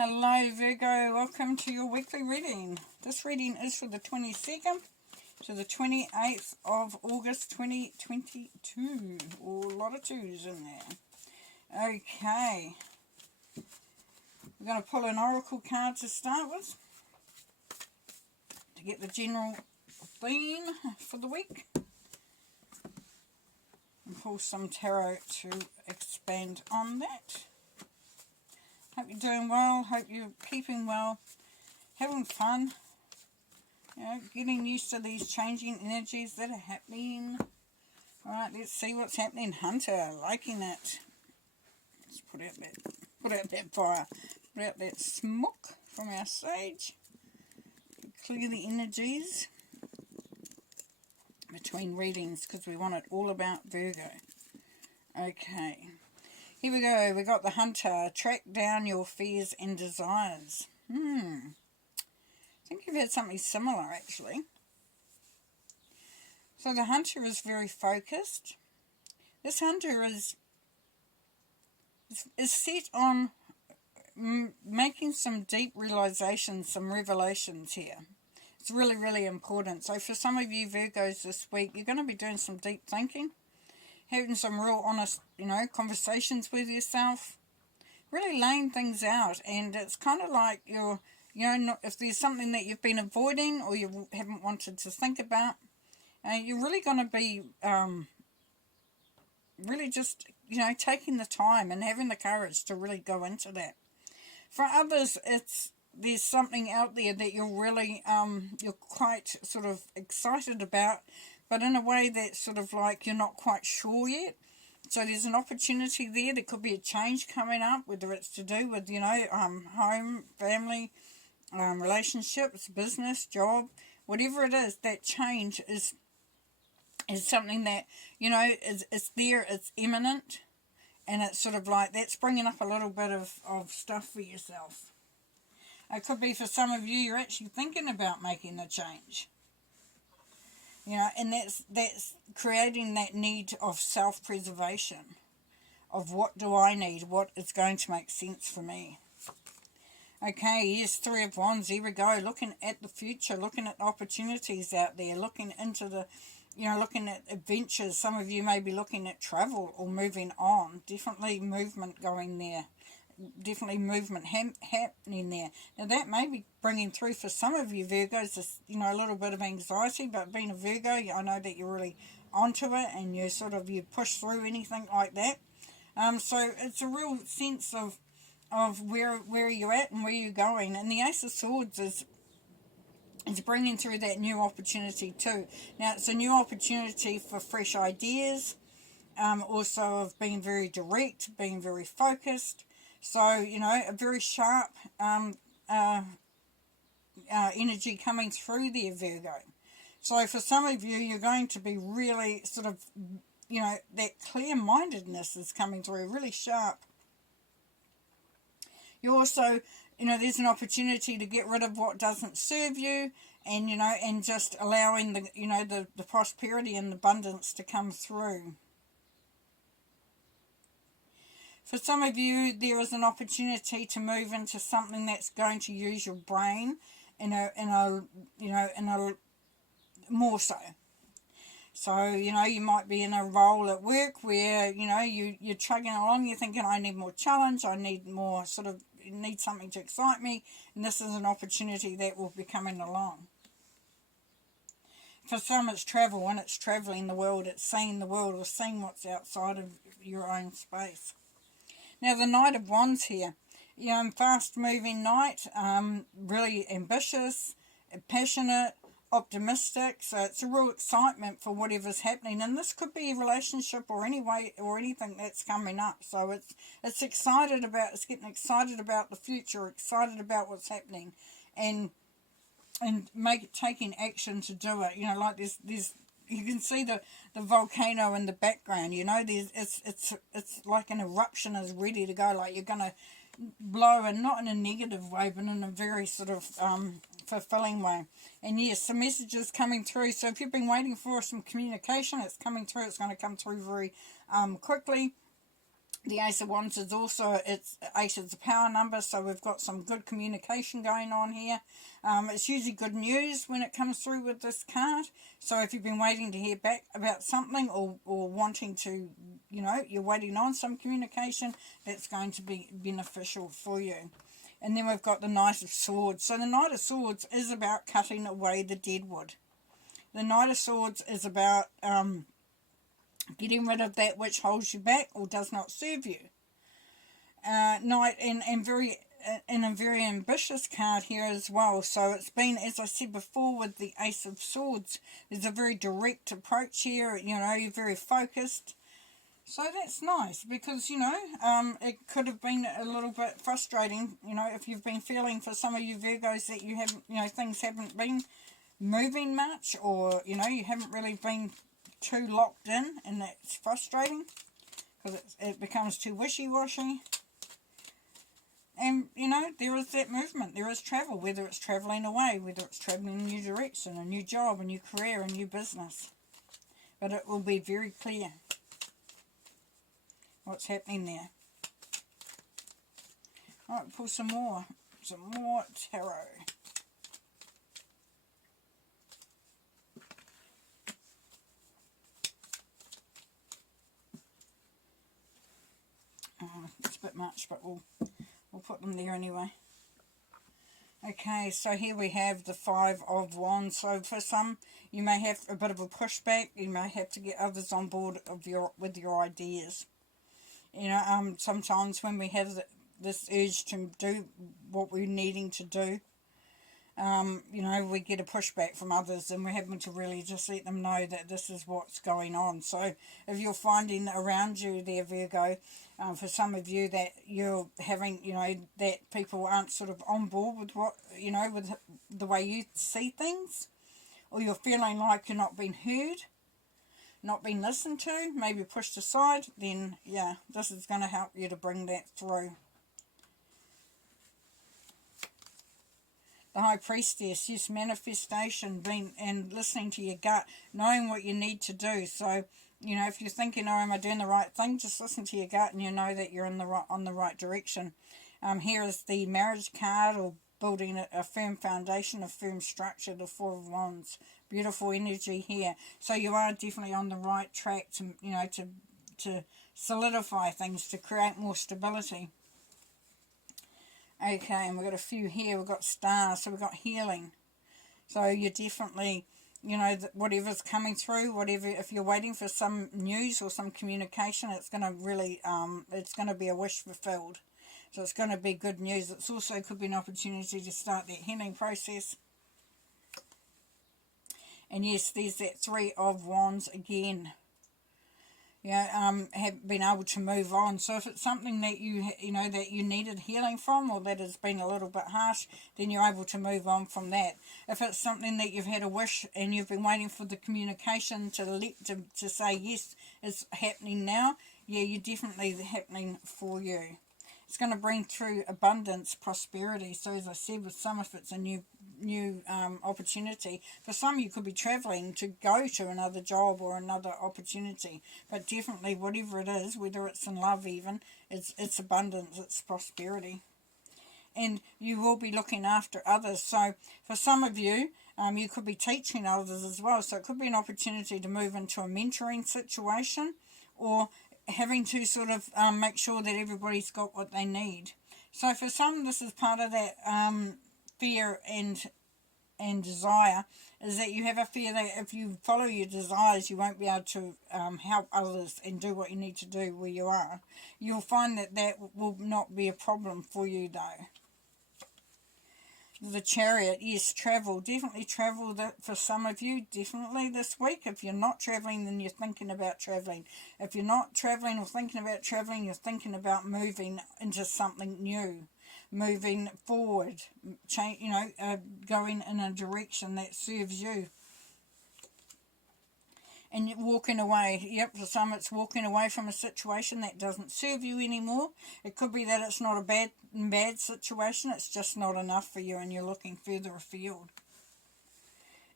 Hello Virgo, welcome to your weekly reading. This reading is for the 22nd to the 28th of August 2022. Oh, a lot of twos in there. Okay. We're going to pull an oracle card to start with to get the general theme for the week. And pull some tarot to expand on that. Hope you're doing well, hope you're keeping well, having fun, getting used to these changing energies that are happening. Alright, let's see what's happening. Hunter, liking it. Let's put out that fire, put out that smoke from our sage. Clear the energies between readings because we want it all about Virgo. Okay. Here we go, we got the Hunter. Track down your fears and desires. I think you've had something similar actually. So the Hunter is very focused. This Hunter is set on making some deep realizations, some revelations here. It's really, really important. So for some of you Virgos this week, you're going to be doing some deep thinking. Having some real honest, conversations with yourself. Really laying things out. And it's kind of like you're, if there's something that you've been avoiding or you haven't wanted to think about, you're really going to be really just, taking the time and having the courage to really go into that. For others, there's something out there that you're really, you're quite sort of excited about, but in a way that's sort of like you're not quite sure yet. So there's an opportunity there. There could be a change coming up, whether it's to do with, home, family, relationships, business, job, whatever it is. That change is something that, is there, it's imminent, and it's sort of like that's bringing up a little bit of stuff for yourself. It could be for some of you, you're actually thinking about making a change. And that's creating that need of self-preservation, of what do I need, what is going to make sense for me. Okay, yes, Three of Wands, here we go, looking at the future, looking at opportunities out there, looking into the, looking at adventures. Some of you may be looking at travel or moving on, definitely movement going there. Definitely movement happening there. Now that may be bringing through for some of you Virgos, this, a little bit of anxiety, but being a Virgo, I know that you're really onto it and you push through anything like that. So it's a real sense of where you're at and where you're going. And the Ace of Swords is bringing through that new opportunity too. Now it's a new opportunity for fresh ideas, also of being very direct, being very focused. So, a very sharp energy coming through there, Virgo. So for some of you, you're going to be really sort of, that clear-mindedness is coming through, really sharp. You also, there's an opportunity to get rid of what doesn't serve you and, and just allowing the prosperity and abundance to come through. For some of you, there is an opportunity to move into something that's going to use your brain in a more so. So, you might be in a role at work where, you're chugging along, you're thinking, I need more challenge, I need more need something to excite me, and this is an opportunity that will be coming along. For some, it's travel. When it's traveling the world, it's seeing the world or seeing what's outside of your own space. Now, the Knight of Wands here, fast-moving knight, really ambitious, passionate, optimistic. So it's a real excitement for whatever's happening. And this could be a relationship or anything that's coming up. So it's getting excited about the future, excited about what's happening, and taking action to do it. Like there's you can see the volcano in the background, it's like an eruption is ready to go, like you're going to blow, and not in a negative way, but in a very sort of fulfilling way. And yes, some messages coming through. So if you've been waiting for some communication, it's coming through. It's going to come through very quickly. The Ace of Wands is also, Ace is a power number, so we've got some good communication going on here. It's usually good news when it comes through with this card. So if you've been waiting to hear back about something, or wanting to, you're waiting on some communication, that's going to be beneficial for you. And then we've got the Knight of Swords. So the Knight of Swords is about cutting away the dead wood. The Knight of Swords is about getting rid of that which holds you back or does not serve you. Knight, and a very ambitious card here as well. So it's been, as I said before, with the Ace of Swords, there's a very direct approach here. You're very focused. So that's nice, because, it could have been a little bit frustrating, if you've been feeling, for some of you Virgos, that you haven't, things haven't been moving much, or, you haven't really been too locked in, and that's frustrating, because it becomes too wishy-washy. And, there is that movement, there is travel, whether it's travelling away, whether it's travelling in a new direction, a new job, a new career, a new business. But it will be very clear what's happening there. Alright, pull some more tarot. It's a bit much, but we'll put them there anyway. Okay, so here we have the Five of Wands. So for some, you may have a bit of a pushback. You may have to get others on board with your ideas. Sometimes when we have this urge to do what we're needing to do, we get a pushback from others, and we're having to really just let them know that this is what's going on. So if you're finding around you there, Virgo, for some of you that you're having, that people aren't sort of on board with what, with the way you see things, or you're feeling like you're not being heard, not being listened to, maybe pushed aside, then yeah, this is going to help you to bring that through. The High Priestess, yes, manifestation, and listening to your gut, knowing what you need to do. So, if you're thinking, oh, am I doing the right thing? Just listen to your gut, and you know that you're on the right direction. Here is the Marriage card, or building a firm foundation, a firm structure, the Four of Wands. Beautiful energy here. So you are definitely on the right track to, to solidify things, to create more stability. Okay, and we've got a few here. We've got stars, so we've got healing. So you're definitely, whatever's coming through, if you're waiting for some news or some communication, it's going to really, it's going to be a wish fulfilled. So it's going to be good news. It's also could be an opportunity to start that healing process. And yes, there's that Three of Wands again. Have been able to move on. So if it's something that that you needed healing from, or that has been a little bit harsh, then you're able to move on from that. If it's something that you've had a wish and you've been waiting for the communication to say yes, it's happening now, yeah, you're definitely happening for you. It's going to bring through abundance, prosperity. So as I said, with some, if it's a new opportunity, for some you could be travelling to go to another job or another opportunity. But definitely, whatever it is, whether it's in love even, it's abundance, it's prosperity. And you will be looking after others. So for some of you, you could be teaching others as well. So it could be an opportunity to move into a mentoring situation, or having to sort of make sure that everybody's got what they need. So for some, this is part of that fear and desire, is that you have a fear that if you follow your desires, you won't be able to help others and do what you need to do where you are. You'll find that will not be a problem for you, though. The Chariot, yes, travel. Definitely travel for some of you, definitely this week. If you're not travelling, then you're thinking about travelling. If you're not travelling or thinking about travelling, you're thinking about moving into something new, moving forward, going in a direction that serves you. And you're walking away. Yep, for some it's walking away from a situation that doesn't serve you anymore. It could be that it's not a bad situation, it's just not enough for you and you're looking further afield.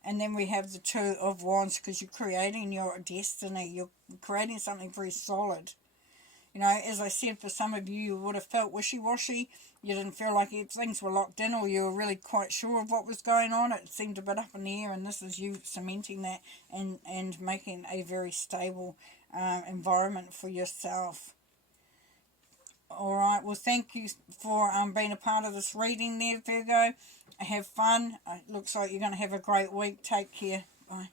And then we have the Two of Wands, because you're creating your destiny. You're creating something very solid. You know, as I said, for some of you, you would have felt wishy-washy. You didn't feel like things were locked in, or you were really quite sure of what was going on. It seemed a bit up in the air, and this is you cementing that and making a very stable environment for yourself. Alright, well, thank you for being a part of this reading there, Virgo. Have fun. It looks like you're going to have a great week. Take care. Bye.